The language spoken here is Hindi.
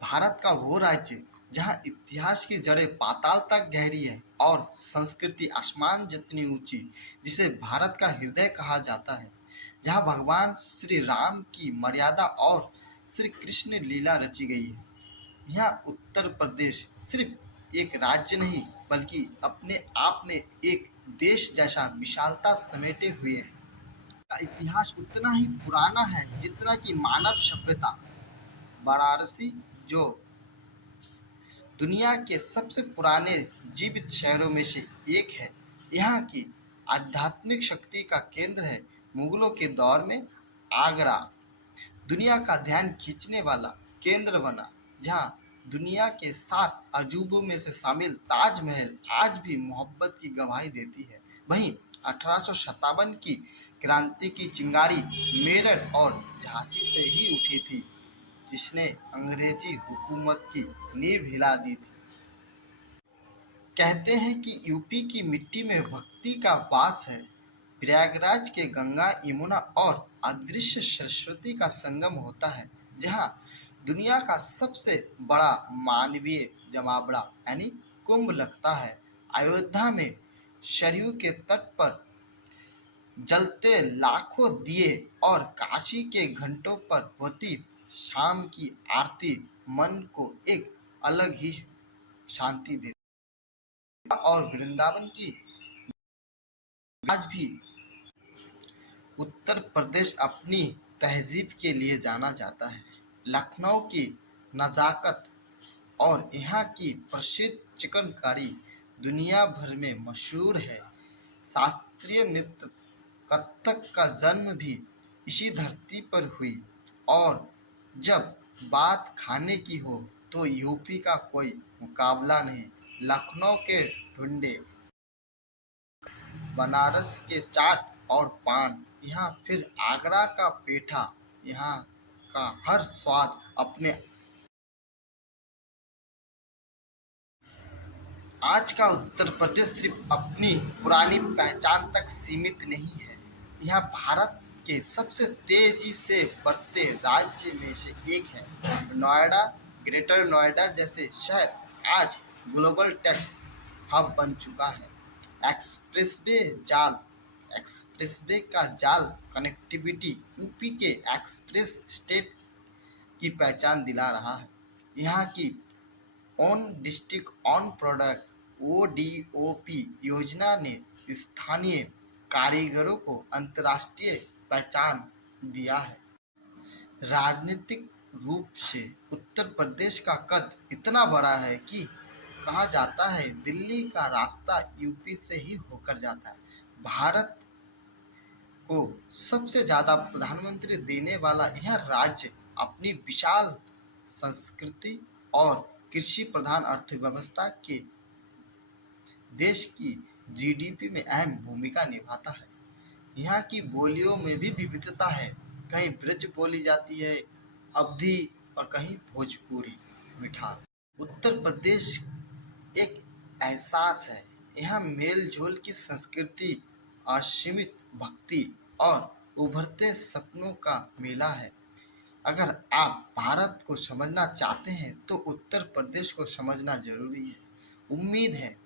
भारत का वो राज्य जहाँ इतिहास की जड़ें पाताल तक गहरी है और संस्कृति आसमान जितनी ऊंची, जिसे भारत का हृदय कहा जाता है, जहाँ भगवान श्री राम की मर्यादा और श्री कृष्ण लीला रची गई है। यहाँ उत्तर प्रदेश सिर्फ एक राज्य नहीं बल्कि अपने आप में एक देश जैसा विशालता समेटे हुए है। का इतिहास उतना ही पुराना है जितना कि मानव सभ्यता। वाराणसी, जो दुनिया के सबसे पुराने जीवित शहरों में से एक है, यहाँ की आध्यात्मिक शक्ति का केंद्र है। मुगलों के दौर में आगरा दुनिया का ध्यान खींचने वाला केंद्र बना, जहाँ दुनिया के 7 अजूबों में से शामिल ताजमहल आज भी मोहब्बत की गवाही देती है। वहीं 1857 की क्रांति की चिंगारी मेरठ और झांसी से ही उठी थी, जिसने अंग्रेजी हुकूमत की नींव हिला दी थी। कहते हैं कि यूपी की मिट्टी में भक्ति का वास है। प्रयागराज के गंगा, यमुना और अदृश्य सरस्वती का संगम होता है, जहां दुनिया का सबसे बड़ा मानवीय जमावड़ा यानी कुंभ लगता है। अयोध्या में सरयू के तट पर जलते लाखों दिए और काशी के घंटों पर होती शाम की आरती मन को एक अलग ही शांति देती है। और वृंदावन की आज भी उत्तर प्रदेश अपनी तहजीब के लिए जाना जाता है। लखनऊ की नज़ाकत और यहाँ की प्रसिद्ध चिकनकारी दुनिया भर में मशहूर है। शास्त्रीय नृत्य कथक का जन्म भी इसी धरती पर हुई। और जब बात खाने की हो तो यूपी का कोई मुकाबला नहीं। लखनऊ के ढूंढे, बनारस के चाट और पान, यहाँ फिर आगरा का पेठा, यहाँ का हर स्वाद अपने। आज का उत्तर प्रदेश सिर्फ अपनी पुरानी पहचान तक सीमित नहीं है। यह भारत के सबसे तेजी से बढ़ते राज्य में से एक है। नोएडा, ग्रेटर नोएडा जैसे शहर आज ग्लोबल टेक हब बन चुका है। एक्सप्रेसवे का जाल कनेक्टिविटी यूपी के एक्सप्रेस स्टेट की पहचान दिला रहा है। यहाँ की on district on product ODOP योजना ने स्थानीय कारीगरों को अंतर्राष्ट्रीय पहचान दिया है। राजनीतिक रूप से उत्तर प्रदेश का कद इतना बड़ा है कि कहा जाता है दिल्ली का रास्ता यूपी से ही होकर जाता है। भारत को सबसे ज्यादा प्रधानमंत्री देने वाला यह राज्य अपनी विशाल संस्कृति और कृषि प्रधान अर्थव्यवस्था के देश की GDP में अहम भूमिका निभाता है। यहाँ की बोलियों में भी विविधता है। कहीं ब्रज बोली जाती है, अवधी, और कहीं भोजपुरी मिठास। उत्तर प्रदेश एक एहसास है। यहाँ मेल जोल की संस्कृति, असीमित भक्ति और उभरते सपनों का मेला है। अगर आप भारत को समझना चाहते हैं तो उत्तर प्रदेश को समझना जरूरी है। उम्मीद है